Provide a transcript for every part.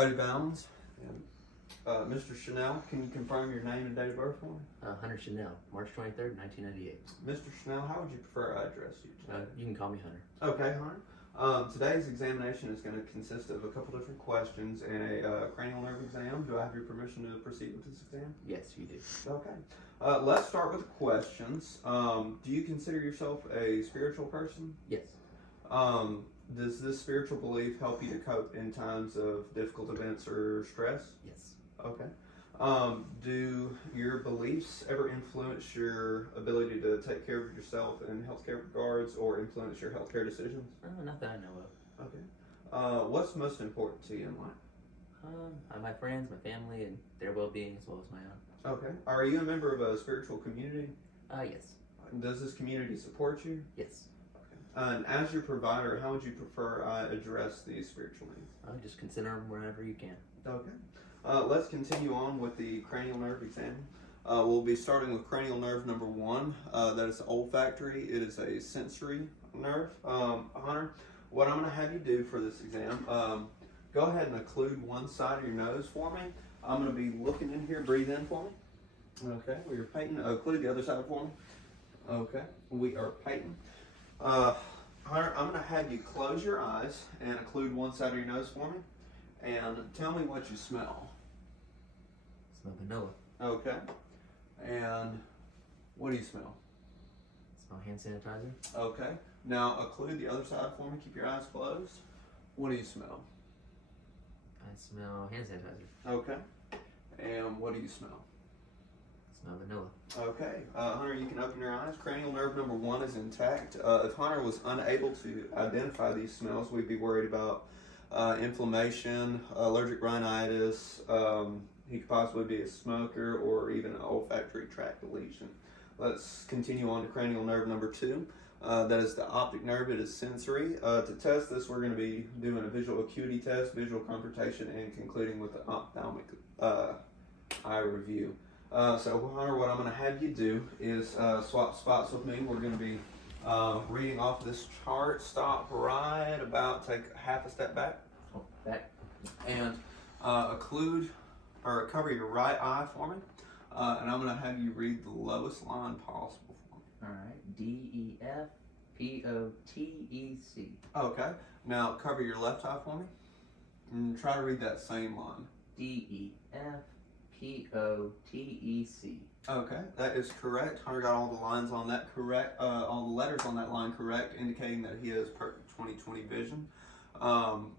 Cody Bounds. And, Mr. Chanel, can you confirm your name and date of birth for me? Hunter Chanel, March 23rd, 1998. Mr. Chanel, how would you prefer I address you today? You can call me Hunter. Okay, Hunter. Today's examination is going to consist of a couple different questions and a cranial nerve exam. Do I have your permission to proceed with this exam? Yes, you do. Okay. Let's start with questions. Do you consider yourself a spiritual person? Yes. Does this spiritual belief help you to cope in times of difficult events or stress? Yes. Okay. Do your beliefs ever influence your ability to take care of yourself in healthcare regards or influence your healthcare decisions? Not that I know of. Okay. What's most important to you in life? My friends, my family, and their well-being as well as my own. Okay. Are you a member of a spiritual community? Yes. Does this community support you? Yes. Okay. And as your provider, how would you prefer I address these spiritual needs? Just consider them whenever you can. Okay. Let's continue on with the cranial nerve exam. We'll be starting with cranial nerve number 1. That is olfactory. It is a sensory nerve. Hunter, what I'm going to have you do for this exam, go ahead and occlude one side of your nose for me. I'm going to be looking in here. Breathe in for me. Okay. We are painting. Occlude the other side for me. Okay. We are painting. Hunter, I'm going to have you close your eyes and occlude one side of your nose for me. And tell me what you smell. Smell vanilla. Okay. And what do you smell? Smell hand sanitizer. Okay. Now occlude the other side for me. Keep your eyes closed. What do you smell? I smell hand sanitizer. Okay. And what do you smell? Smell vanilla. Okay. Hunter, you can open your eyes. Cranial nerve number 1 is intact. If Hunter was unable to identify these smells, we'd be worried about inflammation, allergic rhinitis. He could possibly be a smoker or even an olfactory tract lesion. Let's continue on to cranial nerve number 2. That is the optic nerve. It is sensory. To test this, we're going to be doing a visual acuity test, visual confrontation, and concluding with the ophthalmic eye review. So, Hunter, what I'm going to have you do is swap spots with me. We're going to be reading off this chart. Stop right about, take half a step back. Oh, back. And occlude or cover your right eye for me. And I'm going to have you read the lowest line possible for me. All right. D-E-F P-O-T-E-C. Okay. Now cover your left eye for me. And try to read that same line. D-E-F P-O-T-E-C. Okay, that is correct. Hunter got all the lines on that correct, all the letters on that line correct, indicating that he has perfect 20/20 vision.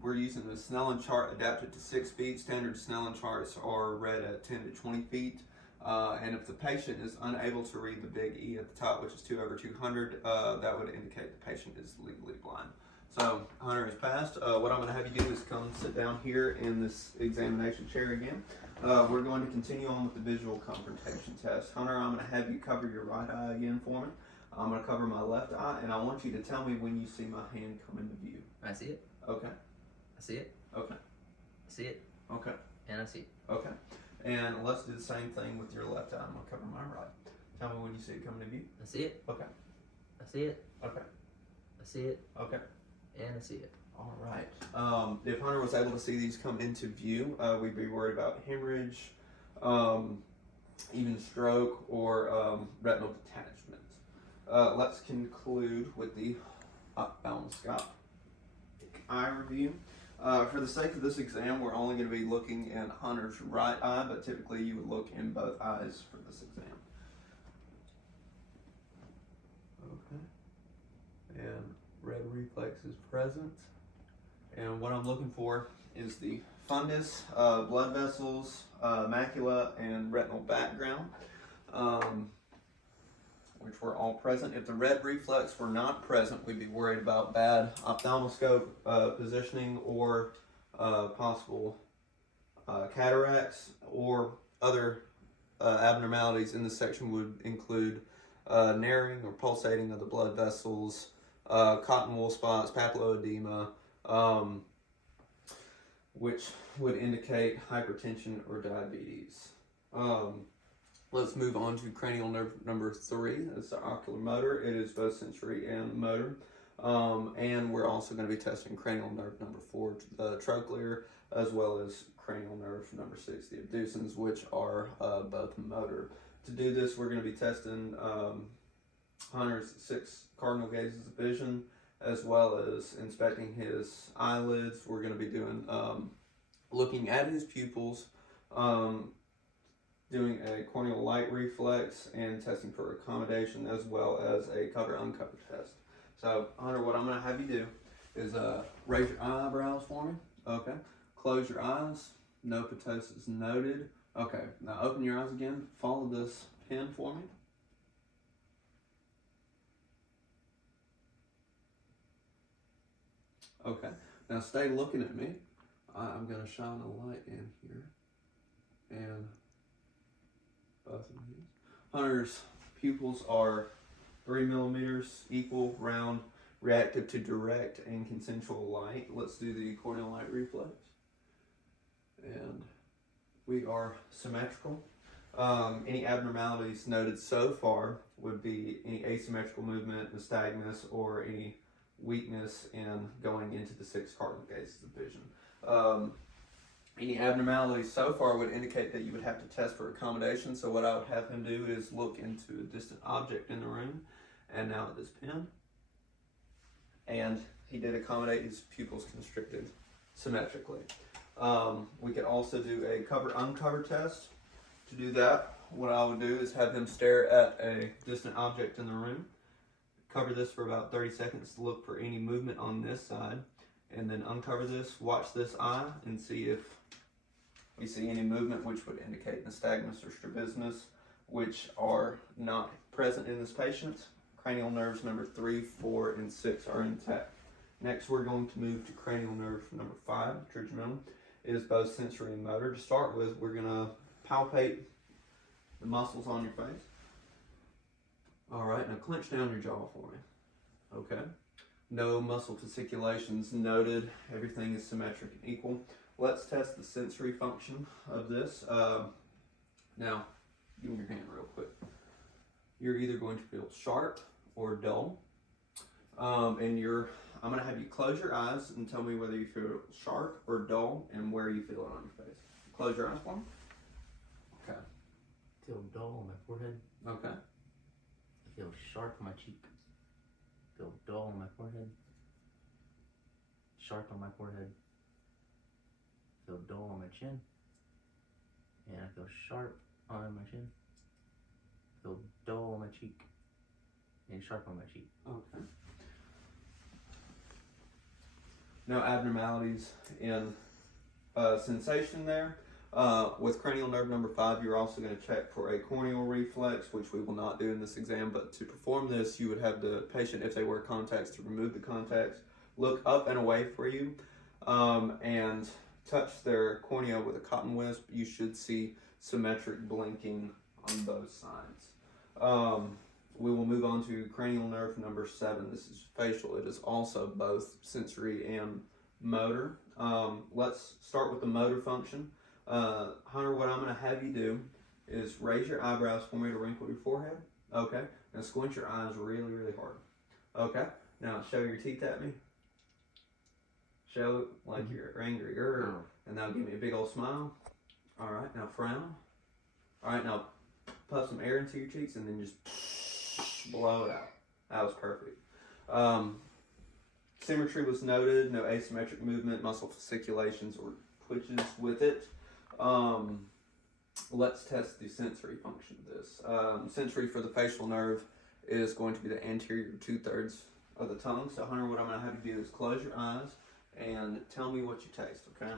We're using the Snellen chart adapted to 6 feet. Standard Snellen charts are read at 10 to 20 feet. And if the patient is unable to read the big E at the top, which is 2/200, that would indicate the patient is legally blind. So Hunter has passed. What I'm going to have you do is come sit down here in this examination chair again. We're going to continue on with the visual confrontation test. Hunter, I'm going to have you cover your right eye again for me. I'm going to cover my left eye, and I want you to tell me when you see my hand come into view. I see it. Okay. I see it. Okay. I see it. Okay. And I see it. Okay. And let's do the same thing with your left eye. I'm going to cover my right. Tell me when you see it come into view. I see it. Okay. I see it. Okay. I see it. Okay. And I see it. All right. If Hunter was able to see these come into view, we'd be worried about hemorrhage, even stroke, or retinal detachment. Let's conclude with the ophthalmoscopic eye review. For the sake of this exam, we're only going to be looking in Hunter's right eye, but typically you would look in both eyes for this exam. Okay. And red reflex is present. And what I'm looking for is the fundus, blood vessels, macula, and retinal background, which were all present. If the red reflex were not present, we'd be worried about bad ophthalmoscope positioning or possible cataracts, or other abnormalities in this section would include narrowing or pulsating of the blood vessels, cotton wool spots, papilloedema, which would indicate hypertension or diabetes. Let's move on to cranial nerve number 3. That's the ocular motor. It is both sensory and motor. And we're also going to be testing cranial nerve number 4, the trochlear. as well as cranial nerve number 6, the abducens, which are both motor. To do this, we're going to be testing Hunter's 6 cardinal gazes of vision, as well as inspecting his eyelids. We're going to be doing looking at his pupils, doing a corneal light reflex, and testing for accommodation, as well as a cover-uncover test. So, Hunter, what I'm going to have you do is raise your eyebrows for me. Okay. Close your eyes. No ptosis noted. Okay. Now open your eyes again. Follow this pin for me. Okay. Now stay looking at me. I'm going to shine a light in here. And both of these. Hunter's pupils are 3 millimeters, equal, round, reactive to direct and consensual light. Let's do the corneal light reflex. And we are symmetrical. Any abnormalities noted so far would be any asymmetrical movement, nystagmus, or any weakness in going into the 6 cardinal gazes of vision. Any abnormalities so far would indicate that you would have to test for accommodation. So what I would have him do is look into a distant object in the room, and now at this pin. And he did accommodate his pupils constricted symmetrically. We could also do a cover-uncover test. To do that, what I would do is have him stare at a distant object in the room. Cover this for about 30 seconds to look for any movement on this side. And then uncover this, watch this eye, and see if we see any movement which would indicate nystagmus or strabismus, which are not present in this patient. Cranial nerves number 3, 4, and 6 are intact. Next, we're going to move to cranial nerve number 5, trigeminal. It is both sensory and motor. To start with, we're going to palpate the muscles on your face. All right, now clench down your jaw for me. Okay. No muscle fasciculations noted. Everything is symmetric and equal. Let's test the sensory function of this. Now, give me your hand real quick. You're either going to feel sharp or dull. I'm going to have you close your eyes and tell me whether you feel sharp or dull and where you feel it on your face. Close your eyes for me. Okay. Feel dull on my forehead. Okay. I feel sharp on my cheek. Feel dull on my forehead. Sharp on my forehead. Feel dull on my chin. And I feel sharp on my chin. Feel dull on my cheek. And sharp on my cheek. Okay. No abnormalities in sensation there. With cranial nerve number 5, you're also going to check for a corneal reflex, which we will not do in this exam, but to perform this, you would have the patient, if they wear contacts, to remove the contacts, look up and away for you, and touch their cornea with a cotton wisp. You should see symmetric blinking on both sides. We will move on to cranial nerve number 7. This is facial. It is also both sensory and motor. Let's start with the motor function. Hunter, what I'm going to have you do is raise your eyebrows for me to wrinkle your forehead. Okay. Now squint your eyes really, really hard. Okay. Now show your teeth at me. Show it like you're angry. And now give me a big old smile. All right. Now frown. All right. Now puff some air into your cheeks and then just blow it out. That was perfect. Symmetry was noted. No asymmetric movement, muscle fasciculations, or twitches with it. Let's test the sensory function of this. Sensory for the facial nerve is going to be the anterior 2/3 of the tongue. So Hunter, what I'm going to have you do is close your eyes and tell me what you taste, okay?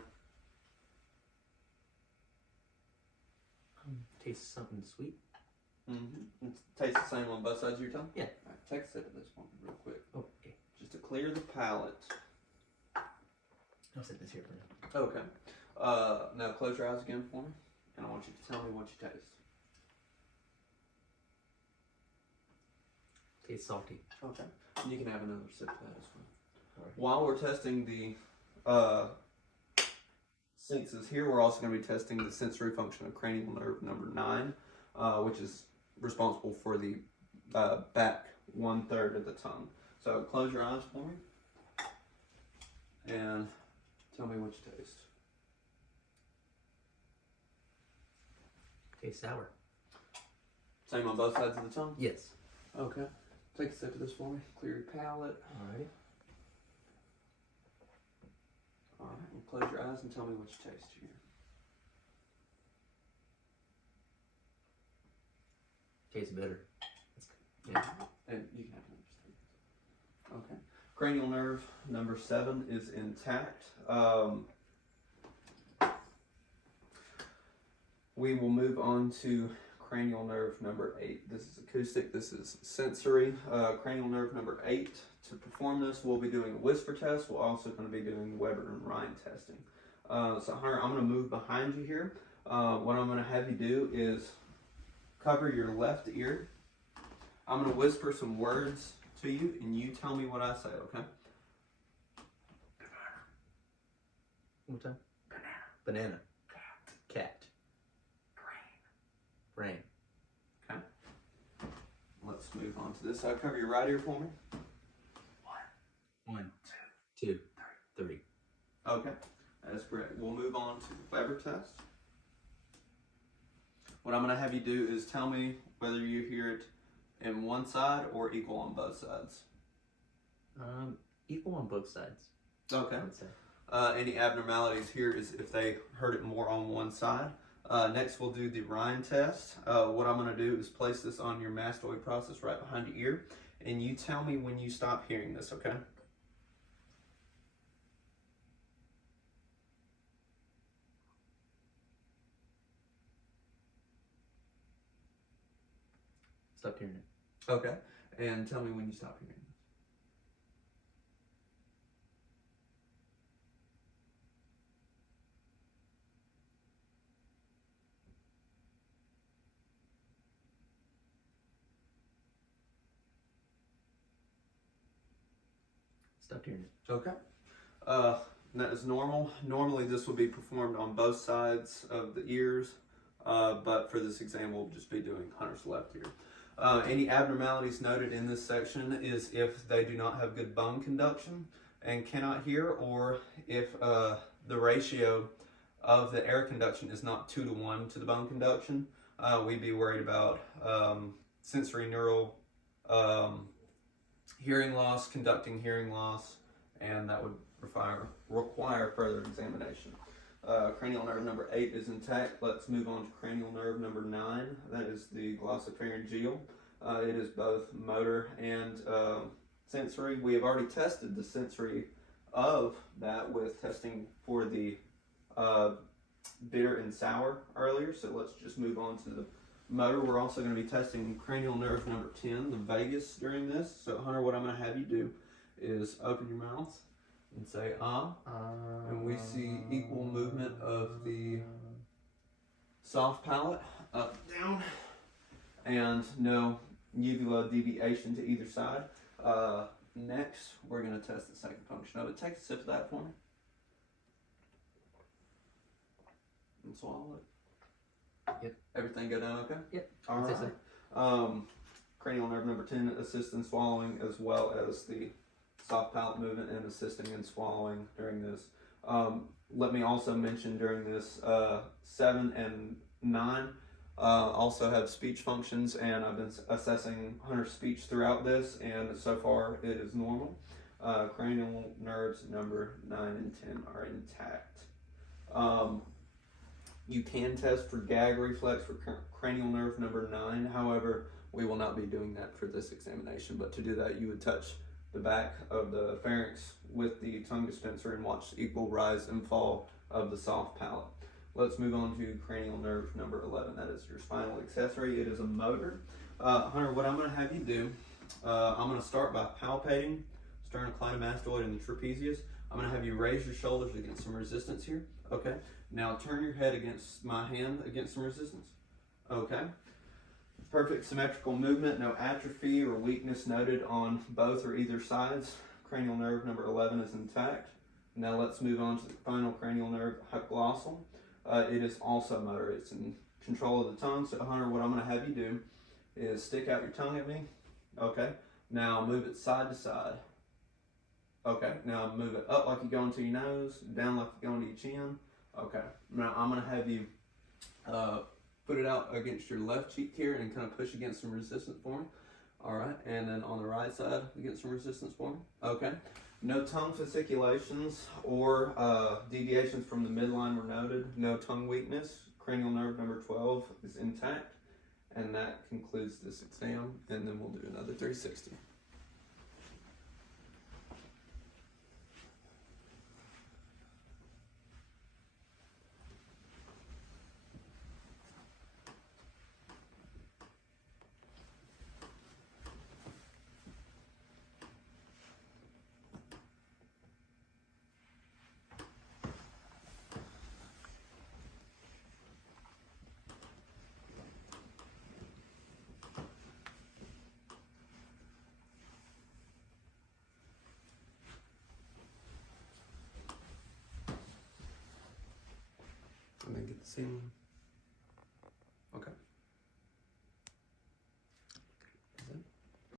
Taste something sweet. Mm-hmm. It tastes the same on both sides of your tongue? Yeah. All right, take a sip of this one real quick. Okay. Just to clear the palate. I'll set this here for now. Okay. Now close your eyes again for me, and I want you to tell me what you taste. Tastes salty. Okay. You can have another sip of that as well. Right. While we're testing the senses here, we're also going to be testing the sensory function of cranial nerve number 9, which is responsible for the back 1/3 of the tongue. So close your eyes for me and tell me what you taste. Tastes sour. Same on both sides of the tongue? Yes. Okay. Take a sip of this for me. Clear your palate. Alrighty. Alright, and close your eyes and tell me what you taste here. Tastes bitter. Yeah. And you can have another. Okay. Cranial nerve number 7 is intact. We will move on to cranial nerve number 8. This is acoustic, this is sensory. Cranial nerve number 8. To perform this, we'll be doing a whisper test. We're also going to be doing Weber and Rhine testing. So Hunter, I'm going to move behind you here. What I'm going to have you do is cover your left ear. I'm going to whisper some words to you, and you tell me what I say, okay? One more time. Banana. Cat. Brain. Okay. Let's move on to this side. Cover your right ear for me. One, two, three. Okay, that's correct. We'll move on to the Weber test. What I'm going to have you do is tell me whether you hear it in one side or equal on both sides. Equal on both sides. Okay. I would say. Any abnormalities here is if they heard it more on one side. Next, we'll do the Rhine test. What I'm going to do is place this on your mastoid process right behind your ear, and you tell me when you stop hearing this, okay? Stop hearing it. Okay. And tell me when you stop hearing this. Stop hearing it. Okay. That is normal. Normally this will be performed on both sides of the ears, but for this exam we'll just be doing Hunter's left ear. Any abnormalities noted in this section is if they do not have good bone conduction and cannot hear, or if the ratio of the air conduction is not 2 to 1 to the bone conduction. We'd be worried about sensory neural hearing loss, conducting hearing loss, and that would require further examination. Cranial nerve number 8 is intact. Let's move on to cranial nerve number 9. That is the glossopharyngeal. It is both motor and sensory. We have already tested the sensory of that with testing for the bitter and sour earlier, so let's just move on to the motor. We're also going to be testing cranial nerve number 10, the vagus, during this. So Hunter, what I'm going to have you do is open your mouth and say ah, and we see equal movement of the soft palate up, down, and no uvula deviation to either side. Next, we're going to test the second function of it. Take a sip of that for me. And swallow it. Yep. Everything go down okay? Yep. All I'd say right. Cranial nerve number 10 assists in swallowing, as well as the soft palate movement and assisting in swallowing during this. Let me also mention during this 7 and 9 also have speech functions, and I've been assessing Hunter's speech throughout this, and so far it is normal. Cranial nerves number 9 and 10 are intact. You can test for gag reflex for cranial nerve number 9. However, we will not be doing that for this examination, but to do that you would touch the back of the pharynx with the tongue dispenser and watch the equal rise and fall of the soft palate. Let's move on to cranial nerve number 11. That is your spinal accessory. It is a motor. Hunter, what I'm going to have you do, I'm going to start by palpating sternocleidomastoid and the trapezius. I'm going to have you raise your shoulders against some resistance here. Okay. Now turn your head against my hand against some resistance. Okay. Perfect symmetrical movement, no atrophy or weakness noted on both or either sides. Cranial nerve number 11 is intact. Now let's move on to the final cranial nerve, hypoglossal. It is also motor. It's in control of the tongue. So Hunter, what I'm going to have you do is stick out your tongue at me. Okay. Now move it side to side. Okay. Now move it up like you're going to your nose, down like you're going to your chin. Okay. Now I'm going to have you Put it out against your left cheek here and kind of push against some resistance for me. All right, and then on the right side, against some resistance for me. Okay. No tongue fasciculations or deviations from the midline were noted. No tongue weakness. Cranial nerve number 12 is intact. And that concludes this exam. And then we'll do another 360. And then get the same one.